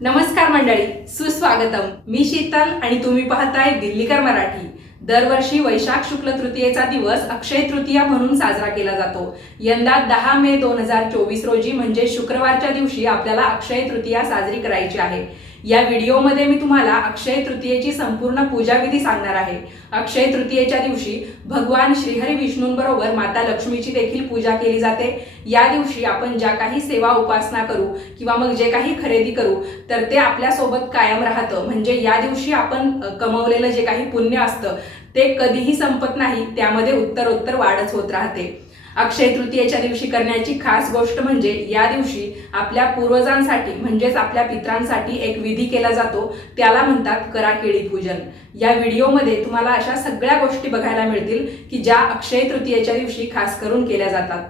नमस्कार मंडळी सुस्वागतम. मी शीतल आणि तुम्ही पाहताय दिल्लीकर मराठी. दरवर्षी वैशाख शुक्ल तृतीयेचा दिवस अक्षय तृतीया म्हणून साजरा केला जातो. यंदा दहा मे दोन हजार चोवीस रोजी म्हणजे शुक्रवारच्या दिवशी आपल्याला अक्षय तृतीया साजरी करायची आहे. या व्हिडिओमध्ये मी तुम्हाला अक्षय तृतीयेची संपूर्ण पूजाविधी सांगणार आहे. अक्षय तृतीयेच्या दिवशी भगवान श्रीहरी विष्णूंबरोबर माता लक्ष्मीची देखील पूजा केली जाते. या दिवशी आपण ज्या काही सेवा उपासना करू किंवा मग जे काही खरेदी करू तर ते आपल्यासोबत कायम राहतं. म्हणजे या दिवशी आपण कमवलेलं जे काही पुण्य असतं ते कधीही संपत नाही. त्यामध्ये उत्तरोत्तर वाढच होत राहते. अक्षय तृतीयेच्या दिवशी करण्याची खास गोष्ट म्हणजे या दिवशी आपल्या पूर्वजांसाठी म्हणजेच आपल्या पित्रांसाठी एक विधी केला जातो. त्याला म्हणतात कराकेळी पूजन. या व्हिडिओमध्ये तुम्हाला अशा सगळ्या गोष्टी बघायला मिळतील की ज्या अक्षय तृतीयेच्या दिवशी खास करून केल्या जातात.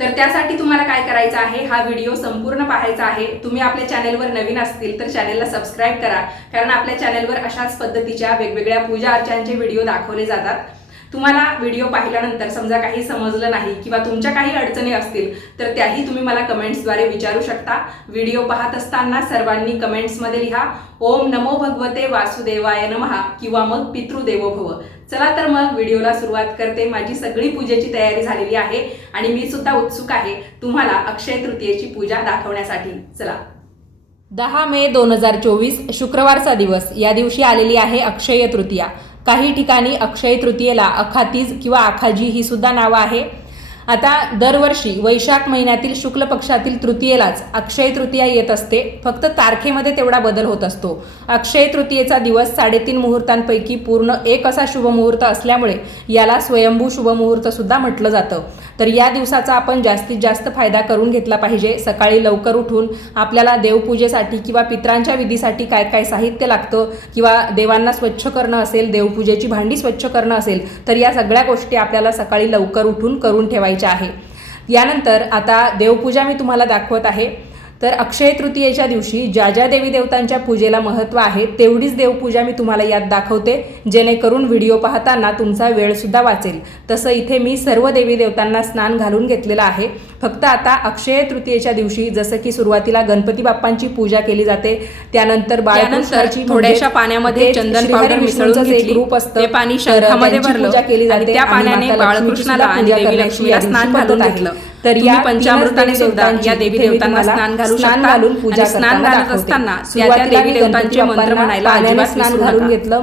तर त्यासाठी तुम्हाला काय करायचं आहे? हा व्हिडिओ संपूर्ण पाहायचा आहे. तुम्ही आपल्या चॅनेलवर नवीन असतील तर चॅनेलला सबस्क्राईब करा. कारण आपल्या चॅनेलवर अशाच पद्धतीच्या वेगवेगळ्या पूजा अर्चांचे व्हिडिओ दाखवले जातात. तुम्हाला व्हिडिओ पाहिल्यानंतर समजा काही समजलं नाही किंवा तुमच्या काही अडचणी असतील तर त्याही तुम्ही मला कमेंट्सद्वारे विचारू शकता. व्हिडिओ पाहत असताना सर्वांनी कमेंट्समध्ये लिहा ओम नमो भगवते वासुदेवाय नमहा किंवा मग पितृदेवो भव चला तर मग व्हिडिओला सुरुवात करते. माझी सगळी पूजेची तयारी झालेली आहे आणि मी सुद्धा उत्सुक आहे तुम्हाला अक्षय तृतीयेची पूजा दाखवण्यासाठी. चला. दहा मे दोन हजार चोवीस शुक्रवारचा दिवस. या दिवशी आलेली आहे अक्षय तृतीया. काही ठिकाणी अक्षय तृतीयेला अखातीज किंवा आखाजी ही सुद्धा नावं आहे. आता दरवर्षी वैशाख महिन्यातील शुक्ल पक्षातील तृतीयेलाच अक्षय तृतीया येत असते. फक्त तारखेमध्ये तेवढा बदल होत असतो. अक्षय तृतीयेचा दिवस साडेतीन मुहूर्तांपैकी पूर्ण एक असा शुभमुहूर्त असल्यामुळे याला स्वयंभू शुभमुहूर्त सुद्धा म्हटलं जातं. तर या दिवसाचा आपण जास्तीत जास्त फायदा करून घेतला पाहिजे. सकाळी लवकर उठून आपल्याला देवपूजेसाठी किंवा पित्रांच्या विधीसाठी काय काय साहित्य लागतं किंवा देवांना स्वच्छ करणं असेल देवपूजेची भांडी स्वच्छ करणं असेल तर या सगळ्या गोष्टी आपल्याला सकाळी लवकर उठून करून ठेवायच्या आहे. यानंतर आता देवपूजा मी तुम्हाला दाखवत आहे. तर अक्षय तृतीयेच्या दिवशी ज्या ज्या देवी देवतांच्या पूजेला महत्त्व आहे तेवढीच देवपूजा मी तुम्हाला यात दाखवते जेणेकरून व्हिडिओ पाहताना तुमचा वेळसुद्धा वाचेल तसं इथे मी सर्व देवी देवतांना स्नान घालून घेतलेलं आहे फक्त आता अक्षय तृतीयेच्या दिवशी जसं की सुरुवातीला गणपती बाप्पांची पूजा केली जाते त्यानंतर बाळकृष्णाची त्यानंतर थोड्याशा पाण्यामध्ये चंदन पावडर मिसळून घेतली. ग्रुप असतं ते पाणी भरलं पूजा केली जाते त्या पाण्याने बाळकृष्णाला पूजा करण्याची स्नान घालून. घेतलं. तर या पंचामृताने सुद्धा या देवी देवतांना स्नान घालू स्नान. घालून पूजा स्नान घालत. असताना सुरुवातीला देवी देवतांचे मंत्र म्हणायला अजिबात स्नान घालून. घेतलं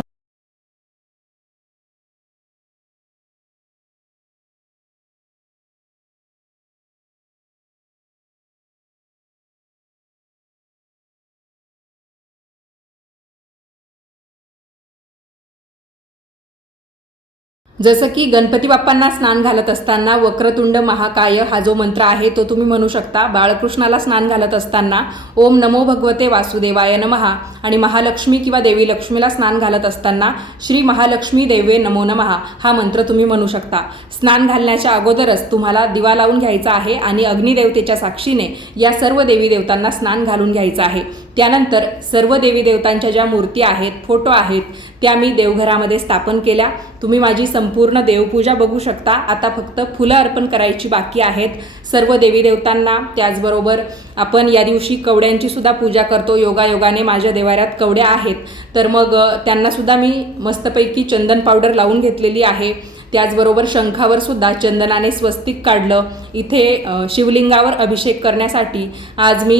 जसं की गणपती बाप्पांना स्नान घालत असताना वक्रतुंड महाकाय हा जो मंत्र आहे तो तुम्ही म्हणू शकता. बाळकृष्णाला स्नान घालत असताना ओम नमो भगवते वासुदेवाय नमहा आणि महालक्ष्मी किंवा देवी लक्ष्मीला स्नान घालत असताना श्री महालक्ष्मी देवे नमो नमहा हा मंत्र तुम्ही म्हणू शकता. स्नान घालण्याच्या अगोदरच तुम्हाला दिवा लावून घ्यायचा आहे आणि अग्निदेवतेच्या साक्षीने या सर्व देवी देवतांना स्नान घालून घ्यायचं आहे. त्यानंतर सर्व देवी देवतांच्या ज्या मूर्ती आहेत फोटो आहेत त्या मी देवघरामध्ये स्थापन केल्या. तुम्ही माझी संपूर्ण देवपूजा बघू शकता. आता फक्त फुलं अर्पण करायची बाकी आहेत. सर्व देवी देवतांना त्याचबरोबर आपण या दिवशी कवड्यांची सुद्धा पूजा करतो. योगायोगाने माझ्या देवाऱ्यात कवड्या आहेत. तर मग त्यांनासुद्धा मी मस्तपैकी चंदन पावडर लावून घेतलेली आहे. त्याचबरोबर शंखावर सुद्धा चंदनाने स्वस्तिक काढलं. इथे शिवलिंगावर अभिषेक करण्यासाठी आज मी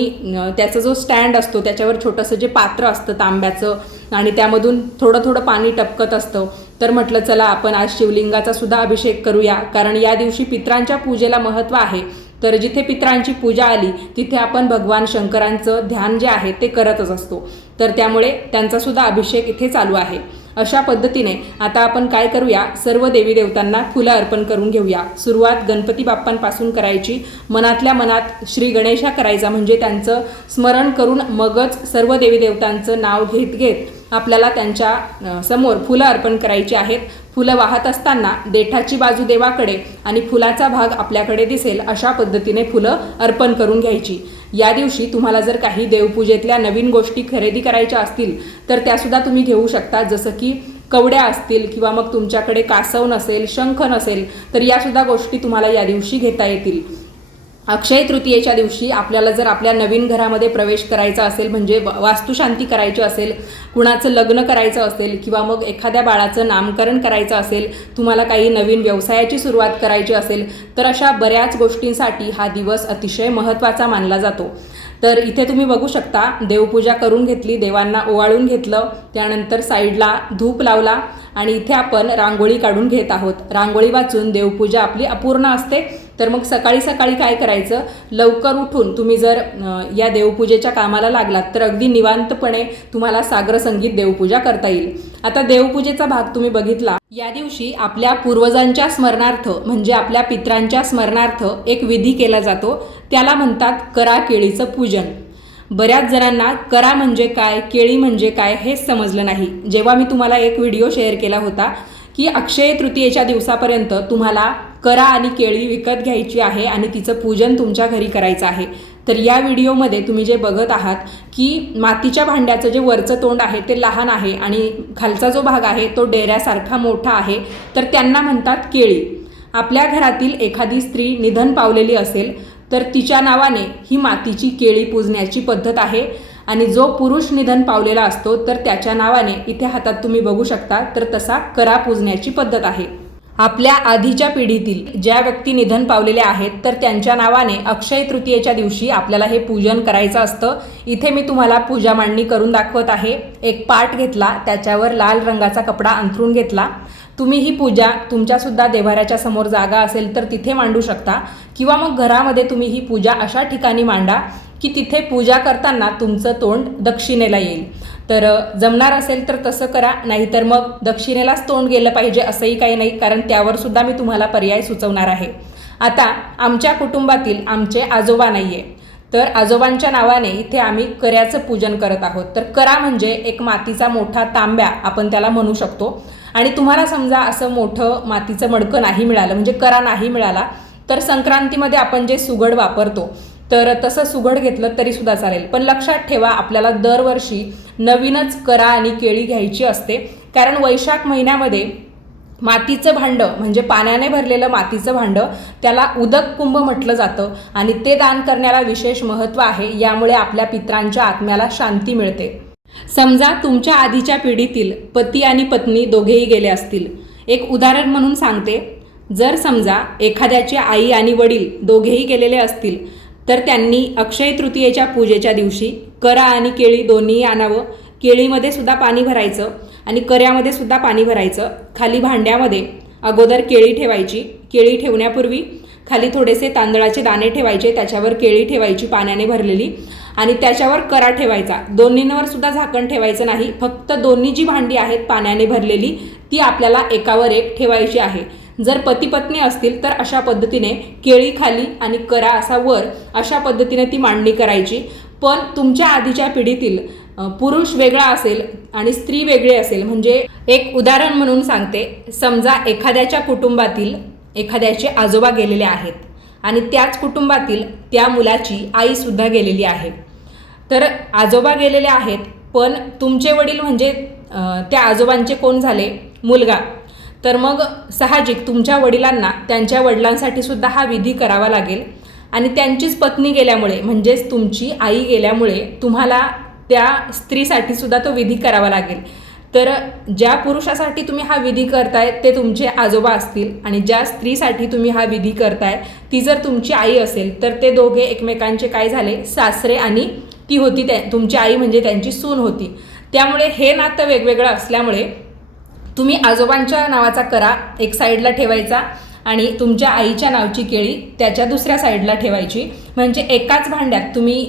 त्याचा जो स्टँड असतो त्याच्यावर छोटंसं जे पात्र असतं तांब्याचं आणि त्यामधून थोडं थोडं पाणी टपकत असतं तर म्हटलं चला आपण आज शिवलिंगाचा सुद्धा अभिषेक करूया. कारण या दिवशी पित्रांच्या पूजेला महत्त्व आहे. तर जिथे पित्रांची पूजा आली तिथे आपण भगवान शंकरांचं ध्यान जे आहे ते करतच असतो. तर त्यामुळे त्यांचासुद्धा अभिषेक इथे चालू आहे. अशा पद्धतीने आता आपण काय करूया? सर्व देवी देवतांना फुलं अर्पण करून घेऊया. सुरुवात गणपती बाप्पांपासून करायची. मनातल्या मनात श्री गणेशा करायचा म्हणजे त्यांचं स्मरण करून मगच सर्व देवी देवतांचं नाव घेत घेत आपल्याला त्यांच्यासमोर फुलं अर्पण करायची आहेत. फुलं वाहत असताना देठाची बाजू देवाकडे आणि फुलाचा भाग आपल्याकडे दिसेल अशा पद्धतीने फुलं अर्पण करून घ्यायची. या दिवशी तुम्हाला जर काही देवपूजेतल्या नवीन गोष्टी खरेदी करायच्या असतील तर त्यासुद्धा तुम्ही घेऊ शकता. जसं की कवड्या असतील किंवा मग तुमच्याकडे कासव नसेल शंख नसेल तर यासुद्धा गोष्टी तुम्हाला या दिवशी घेता येतील. अक्षय तृतीयेच्या दिवशी आपल्याला जर आपल्या नवीन घरामध्ये प्रवेश करायचा असेल म्हणजे व- वास्तुशांती करायची असेल कुणाचं लग्न करायचं असेल किंवा मग एखाद्या बाळाचं नामकरण करायचं असेल तुम्हाला काही नवीन व्यवसायाची सुरुवात करायची असेल तर अशा बऱ्याच गोष्टींसाठी हा दिवस अतिशय महत्त्वाचा मानला जातो. तर इथे तुम्ही बघू शकता देवपूजा करून घेतली देवांना ओवाळून घेतलं त्यानंतर साईडला धूप लावला आणि इथे आपण रांगोळी काढून घेत आहोत. रांगोळी वाचून देवपूजा आपली अपूर्ण असते. तर मग सकाळी सकाळी काय करायचं? लवकर उठून तुम्ही जर या देवपूजेच्या कामाला लागलात तर अगदी निवांतपणे तुम्हाला सागर संगीत देवपूजा करता येईल. आता देवपूजेचा भाग तुम्ही बघितला. या दिवशी आपल्या पूर्वजांच्या स्मरणार्थ म्हणजे आपल्या पित्रांच्या स्मरणार्थ एक विधी केला जातो. त्याला म्हणतात करा केळीचं पूजन. बऱ्याच जणांना करा म्हणजे काय केळी म्हणजे काय हेच समजलं नाही. जेव्हा मी तुम्हाला एक व्हिडिओ शेअर केला होता की अक्षय तृतीयेच्या दिवसापर्यंत तुम्हाला करा आणि केळी विकत घ्यायची आहे आणि तिचं पूजन तुमच्या घरी करायचं आहे. तर या व्हिडिओमध्ये तुम्ही जे बघत आहात की मातीच्या भांड्याचं जे वरचं तोंड आहे ते लहान आहे आणि खालचा जो भाग आहे तो डेऱ्यासारखा मोठा आहे. तर त्यांना म्हणतात केळी. आपल्या घरातील एखादी स्त्री निधन पावलेली असेल तर तिच्या नावाने ही मातीची केळी पूजण्याची पद्धत आहे. आणि जो पुरुष निधन पावलेला असतो तर त्याच्या नावाने इथे हातात तुम्ही बघू शकता तर तसा करा पूजण्याची पद्धत आहे. आपल्या आधीच्या पिढीतील ज्या व्यक्ती निधन पावलेल्या आहेत तर त्यांच्या नावाने अक्षय तृतीयेच्या दिवशी आपल्याला हे पूजन करायचं असतं. इथे मी तुम्हाला पूजा मांडणी करून दाखवत आहे. एक पाट घेतला त्याच्यावर लाल रंगाचा कपडा अंथरून घेतला. तुम्ही ही पूजा तुमच्यासुद्धा देवाऱ्याच्या समोर जागा असेल तर तिथे मांडू शकता. किंवा मग घरामध्ये तुम्ही ही पूजा अशा ठिकाणी मांडा की तिथे पूजा करताना तुमचं तोंड दक्षिणेला येईल. तर जमणार असेल तर तसं करा नाहीतर मग दक्षिणेलाच तोंड गेलं पाहिजे असंही काही नाही कारण त्यावर सुद्धा मी तुम्हाला पर्याय सुचवणार आहे. आता आमच्या कुटुंबातील आमचे आजोबा नाही आहे तर आजोबांच्या नावाने इथे आम्ही कर्याचं पूजन करत आहोत. तर करा म्हणजे एक मातीचा मोठा तांब्या आपण त्याला म्हणू शकतो. आणि तुम्हाला समजा असं मोठं मातीचं मडकं नाही मिळालं म्हणजे करा नाही मिळाला तर संक्रांतीमध्ये आपण जे सुगड वापरतो तर तसं सुघड घेतलं तरी सुद्धा चालेल. पण लक्षात ठेवा आपल्याला दरवर्षी नवीनच करा आणि केळी घ्यायची असते. कारण वैशाख महिन्यामध्ये मातीचं भांडं म्हणजे पाण्याने भरलेलं मातीचं भांडं त्याला उदक कुंभ म्हटलं जातं आणि ते दान करण्याला विशेष महत्त्व आहे. यामुळे आपल्या पित्रांच्या आत्म्याला शांती मिळते. समजा तुमच्या आधीच्या पिढीतील पती आणि पत्नी दोघेही गेले असतील. एक उदाहरण म्हणून सांगते. जर समजा एखाद्याचे आई आणि वडील दोघेही गेलेले असतील तर त्यांनी अक्षय तृतीयेच्या पूजेच्या दिवशी करा आणि केळी दोन्ही आणावं. केळीमध्ये सुद्धा पाणी भरायचं आणि कऱ्यामध्ये सुद्धा पाणी भरायचं. खाली भांड्यामध्ये अगोदर केळी ठेवायची. केळी ठेवण्यापूर्वी खाली थोडेसे तांदळाचे दाणे ठेवायचे. त्याच्यावर केळी ठेवायची पाण्याने भरलेली. आणि त्याच्यावर करा ठेवायचा. दोन्हींवर सुद्धा झाकण ठेवायचं नाही. फक्त दोन्ही जी भांडी आहेत पाण्याने भरलेली ती आपल्याला एकावर एक ठेवायची आहे. जर पती पत्नी असतील तर अशा पद्धतीने केळी खाली आणि करा असा वर अशा पद्धतीने ती मांडणी करायची. पण तुमच्या आधीच्या पिढीतील पुरुष वेगळा असेल आणि स्त्री वेगळी असेल म्हणजे एक उदाहरण म्हणून सांगते. समजा एखाद्याच्या कुटुंबातील एखाद्याचे आजोबा गेलेले आहेत आणि त्याच कुटुंबातील त्या मुलाची आईसुद्धा गेलेली आहे. तर आजोबा गेलेले आहेत पण तुमचे वडील म्हणजे त्या आजोबांचे कोण झाले? मुलगा. तर मग साहजिक तुमच्या वडिलांना त्यांच्या वडिलांसाठी सुद्धा हा विधी करावा लागेल. आणि त्यांचीच पत्नी गेल्यामुळे म्हणजेच तुमची आई गेल्यामुळे तुम्हाला त्या स्त्रीसाठी सुद्धा तो विधी करावा लागेल. तर ज्या पुरुषासाठी तुम्ही हा विधी करताय ते तुमचे आजोबा असतील आणि ज्या स्त्रीसाठी तुम्ही हा विधी करताय ती जर तुमची आई असेल तर ते दोघे एकमेकांचे काय झाले सासरे आणि ती होती त्या तुमची आई म्हणजे त्यांची सून होती. त्यामुळे हे नातं वेगवेगळं असल्यामुळे तुम्ही आजोबांच्या नावाचा करा एक साईडला ठेवायचा आणि तुमच्या आईच्या नावची केळी त्याच्या दुसऱ्या साईडला ठेवायची. म्हणजे एकाच भांड्यात तुम्ही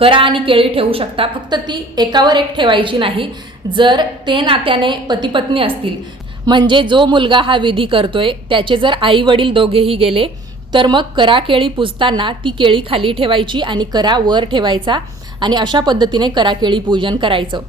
करा आणि केळी ठेवू शकता. फक्त ती एकावर एक ठेवायची नाही. जर ते नात्याने पती पत्नी असतील म्हणजे जो मुलगा हा विधी करतोय त्याचे जर आई वडील दोघेही गेले तर मग करा केळी पुजताना ती केळी खाली ठेवायची आणि करा वर ठेवायचा आणि अशा पद्धतीने करा केळी पूजन करायचं.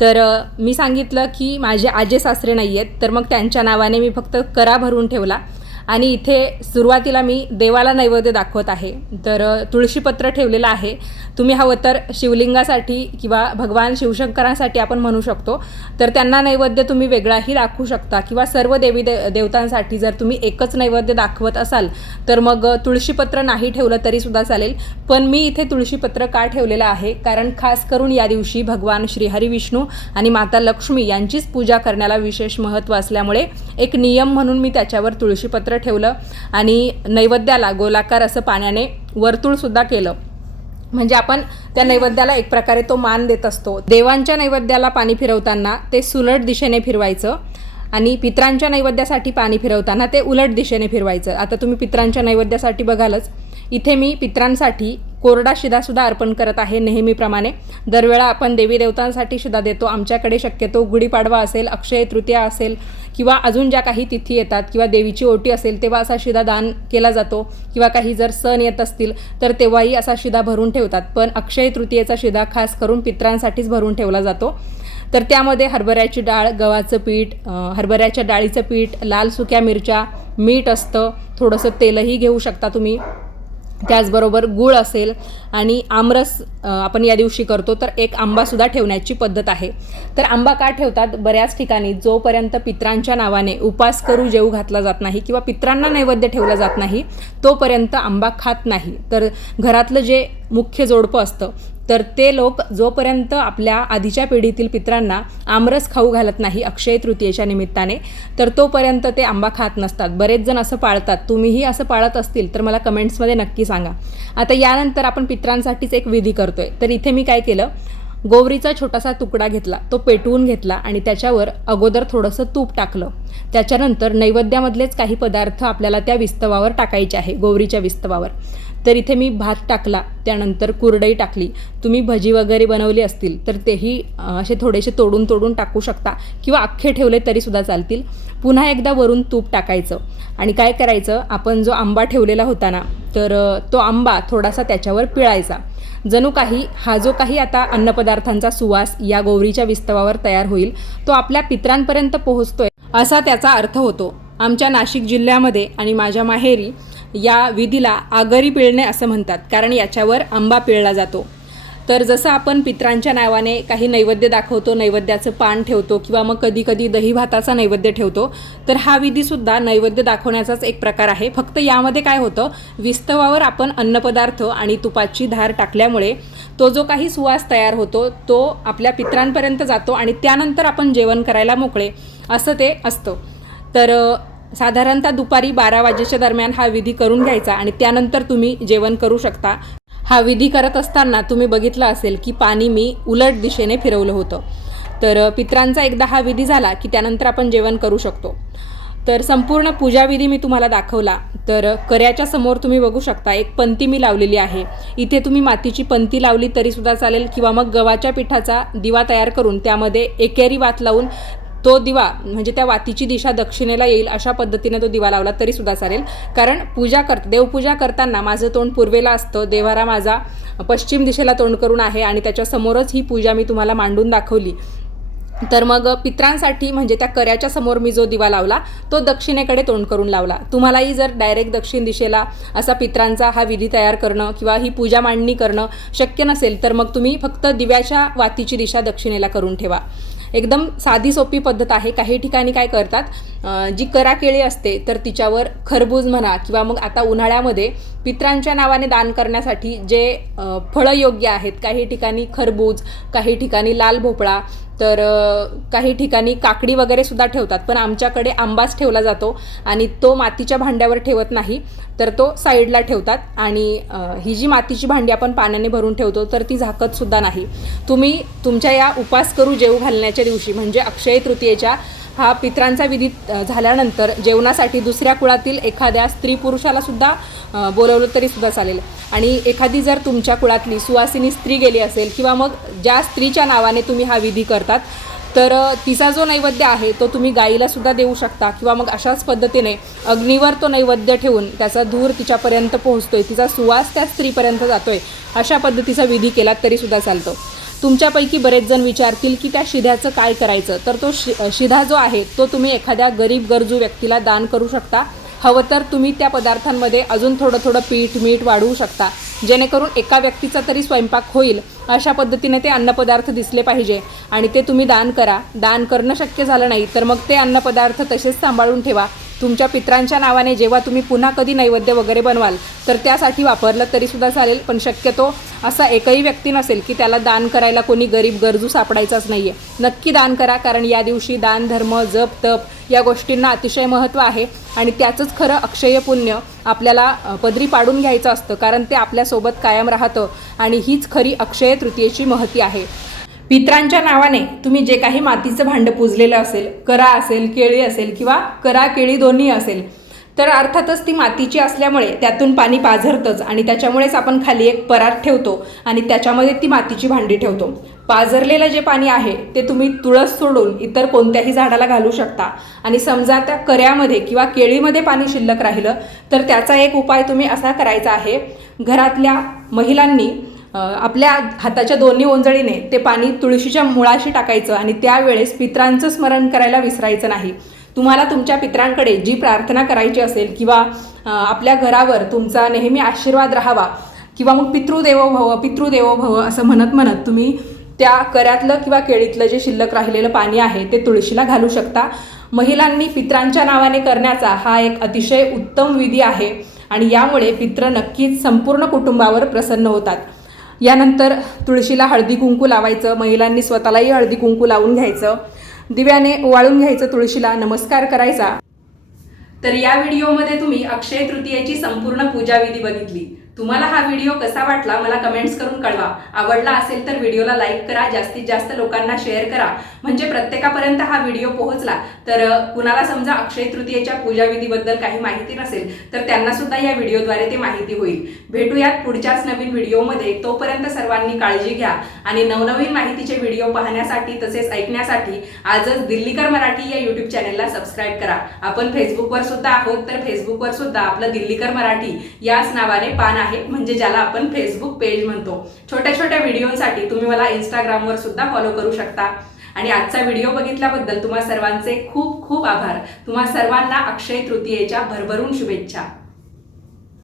तर मी सांगितलं की माझे आजे सासरे नाही आहेत तर मग त्यांच्या नावाने मी फक्त करा भरून ठेवला. आणि इथे सुरुवातीला मी देवाला नैवेद्य दाखवत आहे. तर तुळशीपत्र ठेवलेलं आहे. तुम्ही हवं तर शिवलिंगासाठी किंवा भगवान शिवशंकरांसाठी आपण म्हणू शकतो. तर त्यांना नैवेद्य तुम्ही वेगळाही दाखवू शकता किंवा सर्व देवी दे देवतांसाठी जर तुम्ही एकच नैवेद्य दाखवत असाल तर मग तुळशीपत्र नाही ठेवलं तरीसुद्धा चालेल. पण मी इथे तुळशीपत्र का ठेवलेलं आहे? कारण खास करून या दिवशी भगवान श्रीहरी विष्णू आणि माता लक्ष्मी यांचीच पूजा करण्याला विशेष महत्त्व असल्यामुळे एक नियम म्हणून मी त्याच्यावर तुळशीपत्र ठेवलं आणि नैवेद्याला गोलाकार असं पाण्याने वर्तुळसुद्धा केलं. म्हणजे आपण त्या नैवेद्याला एक प्रकारे तो मान देत असतो. देवांच्या नैवेद्याला पाणी फिरवताना ते सुलट दिशेने फिरवायचं आणि पित्रांच्या नैवेद्यासाठी पाणी फिरवताना ते उलट दिशेने फिरवायचं. आता तुम्ही पित्रांच्या नैवेद्यासाठी बघालच. इथे मी पित्रांसाठी कोरडा शिधासुद्धा अर्पण करत आहे नेहमीप्रमाणे. दरवेळा आपण देवी देवतांसाठी शिधा देतो. आमच्याकडे शक्यतो गुढीपाडवा असेल अक्षय तृतीया असेल किंवा अजून ज्या काही तिथी येतात किंवा देवीची ओटी असेल तेव्हा असा शिधा दान केला जातो. किंवा काही जर सण येत असतील तर तेव्हाही असा शिधा भरून ठेवतात. पण अक्षय तृतीयेचा शिधा खास करून पित्रांसाठीच भरून ठेवला जातो. तर त्यामध्ये हरभऱ्याची डाळ गव्हाचं पीठ हरभऱ्याच्या डाळीचं पीठ लाल सुक्या मिरच्या मीठ असतं. थोडंसं तेलही घेऊ शकता तुम्ही. त्याचबरोबर गूळ असेल आणि आमरस आपण या दिवशी करतो तर एक आंबासुद्धा ठेवण्याची पद्धत आहे. तर आंबा का ठेवतात? बऱ्याच ठिकाणी जोपर्यंत पित्रांच्या नावाने उपास करू जेऊ घातला जात नाही किंवा पित्रांना नैवेद्य ठेवला जात नाही तोपर्यंत आंबा खात नाही. तर घरातलं जे मुख्य जोडपं असतं तर ते लोक जोपर्यंत आपल्या आधीच्या पिढीतील पित्रांना आमरस खाऊ घालत नाही अक्षय तृतीयेच्या निमित्ताने तर तोपर्यंत ते आंबा खात नसतात. बरेच जण असं पाळतात. तुम्हीही असं पाळत असतील तर मला कमेंट्समध्ये नक्की सांगा. आता यानंतर आपण पित्रांसाठीच एक विधी करतोय. तर इथे मी काय केलं? गोवरीचा छोटासा तुकडा घेतला. तो पेटवून घेतला आणि त्याच्यावर अगोदर थोडंसं तूप टाकलं. त्याच्यानंतर नैवेद्यामधलेच काही पदार्थ आपल्याला त्या विस्तवावर टाकायचे आहे गोवरीच्या विस्तवावर. तर इथे मी भात टाकला त्यानंतर कुरडई टाकली. तुम्ही भजी वगैरे बनवली असतील तर तेही असे थोडेसे तोडून तोडून टाकू शकता किंवा अख्खे ठेवले तरीसुद्धा चालतील. पुन्हा एकदा वरून तूप टाकायचं. आणि काय करायचं आपण जो आंबा ठेवलेला होता ना तर तो आंबा थोडासा त्याच्यावर पिळायचा. जणू काही हा जो काही आता अन्नपदार्थांचा सुवास या गौरीच्या विस्तवावर तयार होईल तो आपल्या पित्रांपर्यंत पोहोचतोय असा त्याचा अर्थ होतो. आमच्या नाशिक जिल्ह्यामध्ये आणि माझ्या माहेरी या विधीला आगरी पिळणे असं म्हणतात कारण याच्यावर आंबा पिळला जातो. तर जसं आपण पित्रांच्या नावाने काही नैवेद्य दाखवतो नैवेद्याचं पान ठेवतो किंवा मग कधी कधी दही भाताचा नैवेद्य ठेवतो तर हा विधीसुद्धा नैवेद्य दाखवण्याचाच एक प्रकार आहे. फक्त यामध्ये काय होतं विस्तवावर आपण अन्नपदार्थ आणि तुपाची धार टाकल्यामुळे तो जो काही सुवास तयार होतो तो आपल्या पित्रांपर्यंत जातो आणि त्यानंतर आपण जेवण करायला मोकळे असं ते असतं. तर साधारणतः दुपारी बारा वाजेच्या दरम्यान हा विधी करून घ्यायचा आणि त्यानंतर तुम्ही जेवण करू शकता. हा विधी करत असताना तुम्ही बघितलं असेल की पाणी मी उलट दिशेने फिरवलं होतं. तर पित्रांचा एकदा हा विधी झाला की त्यानंतर आपण जेवण करू शकतो. तर संपूर्ण पूजाविधी मी तुम्हाला दाखवला. तर कर्याच्या समोर तुम्ही बघू शकता एक पंती मी लावलेली आहे. इथे तुम्ही मातीची पंती लावली तरीसुद्धा चालेल किंवा मग गव्हाच्या पिठाचा दिवा तयार करून त्यामध्ये एकेरी वात लावून तो दिवा म्हणजे त्या वातीची दिशा दक्षिणेला येईल अशा पद्धतीने तो दिवा लावला तरी सुद्धा चालेल. कारण पूजा कर देवपूजा करताना माझं तोंड पूर्वेला असतं देवारा माझा पश्चिम दिशेला तोंड करून आहे आणि त्याच्यासमोरच ही पूजा मी तुम्हाला मांडून दाखवली. तर मग पित्रांसाठी म्हणजे त्या कऱ्याच्या समोर मी जो दिवा लावला तो दक्षिणेकडे तोंड करून लावला. तुम्हालाही जर डायरेक्ट दक्षिण दिशेला असा पित्रांचा हा विधी तयार करणं किंवा ही पूजा मांडणी करणं शक्य नसेल तर मग तुम्ही फक्त दिव्याच्या वातीची दिशा दक्षिणेला करून ठेवा. एकदम साधी सोपी पद्धत आहे. काही ठिकाणी काय करतात जी करा केळी असते तर तिच्यावर खरबूज म्हणा किंवा मग आता उन्हाळ्यामध्ये पित्रांच्या नावाने दान करण्यासाठी जे फळं योग्य आहेत काही ठिकाणी खरबूज काही ठिकाणी लाल भोपळा तर काही ठिकाणी काकडी वगैरे सुद्धा ठेवतात. पण आमच्याकडे आंबाच ठेवला जातो आणि तो मातीच्या भांड्यावर ठेवत नाही तर तो साईडला ठेवतात आणि ही जी मातीची भांडी आपण पाण्याने भरून ठेवतो तर ती झाकतसुद्धा नाही. तुम्ही तुमच्या या उपास करू जेऊ घालण्याच्या दिवशी म्हणजे अक्षय तृतीयेच्या हा पित्रांचा विधी झाल्यानंतर जेवणासाठी दुसऱ्या कुळातील एखाद्या स्त्री पुरुषाला सुद्धा बोलवलं तरी सुद्धा चालेल. आणि एखादी जर तुमच्या कुळातली सुवासिनी स्त्री गेली असेल किंवा मग ज्या स्त्रीच्या नावाने तुम्ही हा विधी करतात तर तिचा जो नैवेद्य आहे तो तुम्ही गाईला सुद्धा देऊ शकता किंवा मग अशाच पद्धतीने अग्नीवर तो नैवेद्य ठेवून त्याचा धूर तिच्यापर्यंत पोहोचतोय तिचा सुवास त्या स्त्रीपर्यंत जातोय अशा पद्धतीचा विधी केला तरी सुद्धा चालतो. तुमच्यापैकी बरेच जण विचारतील की त्या शिध्याचं काय करायचं? तर तो शि शिधा जो आहे तो तुम्ही एखाद्या गरीब गरजू व्यक्तीला दान करू शकता. हवं तर तुम्ही त्या पदार्थांमध्ये अजून थोडं थोडं पीठ मीठ वाढवू शकता. जेणेकरून एका व्यक्तीचा तरी स्वयंपाक होईल. अशा पद्धतीने ते अन्नपदार्थ दिसले पाहिजे आणि ते तुम्ही दान करा. दान करणं शक्य झालं नाही तर मग ते अन्नपदार्थ तसेच सांभाळून ठेवा. तुमच्या पित्रांच्या नावाने जेव्हा तुम्ही पुन्हा कधी नैवेद्य वगैरे बनवाल तर त्यासाठी वापरलं तरीसुद्धा चालेल पण शक्यतो असा एकही व्यक्ती नसेल की त्याला दान करायला कोणी गरीब गरजू सापडायचाच नाही आहे नक्की दान करा कारण या दिवशी दान धर्म जप तप या गोष्टींना अतिशय महत्त्व आहे आणि त्याचंच खरं अक्षय पुण्य आपल्याला पदरी पाडून घ्यायचं असतं कारण ते आपल्यासोबत कायम राहतं आणि हीच खरी अक्षय तृतीयेची महती आहे. पित्रांच्या नावाने तुम्ही जे काही मातीचं भांडं पुजलेलं असेल करा असेल केळी असेल किंवा करा केळी दोन्ही असेल तर अर्थातच ती मातीची असल्यामुळे त्यातून पाणी पाझरतंच आणि त्याच्यामुळेच आपण खाली एक परात ठेवतो आणि त्याच्यामध्ये ती मातीची भांडी ठेवतो. पाझरलेलं जे पाणी आहे ते तुम्ही तुळस सोडून इतर कोणत्याही झाडाला घालू शकता. आणि समजा त्या कऱ्यामध्ये किंवा केळीमध्ये पाणी शिल्लक राहिलं तर त्याचा एक उपाय तुम्ही असा करायचा आहे. घरातल्या महिलांनी आपल्या हाताच्या दोन्ही ओंजळीने ते पाणी तुळशीच्या मुळाशी टाकायचं आणि त्यावेळेस पित्रांचं स्मरण करायला विसरायचं नाही. तुम्हाला तुमच्या पित्रांकडे जी प्रार्थना करायची असेल किंवा आपल्या घरावर तुमचा नेहमी आशीर्वाद राहावा किंवा मग पितृदेवो भव पितृदेवो भव असं म्हणत म्हणत तुम्ही त्या कऱ्यातलं किंवा केळीतलं जे शिल्लक राहिलेलं पाणी आहे ते तुळशीला घालू शकता. महिलांनी पित्रांच्या नावाने करण्याचा हा एक अतिशय उत्तम विधी आहे आणि यामुळे पित्र नक्कीच संपूर्ण कुटुंबावर प्रसन्न होतात. यानंतर तुळशीला हळदी कुंकू लावायचं महिलांनी स्वतःलाही हळदी कुंकू लावून घ्यायचं. दिव्याने ओवाळून घ्यायचं तुळशीला नमस्कार करायचा. तर या व्हिडिओमध्ये तुम्ही अक्षय तृतीयेची संपूर्ण पूजाविधी बघितली. तुम्हाला हा व्हिडिओ कसा वाटला मला कमेंट्स करून कळवा. आवडला असेल तर व्हिडिओला लाईक करा जास्तीत जास्त लोकांना शेअर करा. म्हणजे प्रत्येकापर्यंत हा व्हिडिओ पोहोचला. तर कुणाला समजा अक्षय तृतीयेच्या पूजाविधीबद्दल काही माहिती नसेल तर त्यांना सुद्धा या व्हिडिओद्वारे ते माहिती होईल. भेटूयात पुढच्याच नवीन व्हिडिओमध्ये तोपर्यंत सर्वांनी काळजी घ्या आणि नवनवीन माहितीचे व्हिडिओ पाहण्यासाठी तसेच ऐकण्यासाठी आजच दिल्लीकर मराठी या युट्यूब चॅनेलला सबस्क्राईब करा. आपण फेसबुकवर सुद्धा आहोत तर फेसबुकवर सुद्धा आपलं दिल्लीकर मराठी याच नावाने पान आहे म्हणजे ज्याला आपण फेसबुक पेज म्हणतो. छोट्या छोट्या व्हिडिओसाठी तुम्ही मला इंस्टाग्रामवर सुद्धा फॉलो करू शकता. आणि आजचा व्हिडिओ बघितल्याबद्दल तुम्हा सर्वांचे खूप खूप आभार. तुम्हा सर्वांना अक्षय तृतीयेच्या भरभरून शुभेच्छा.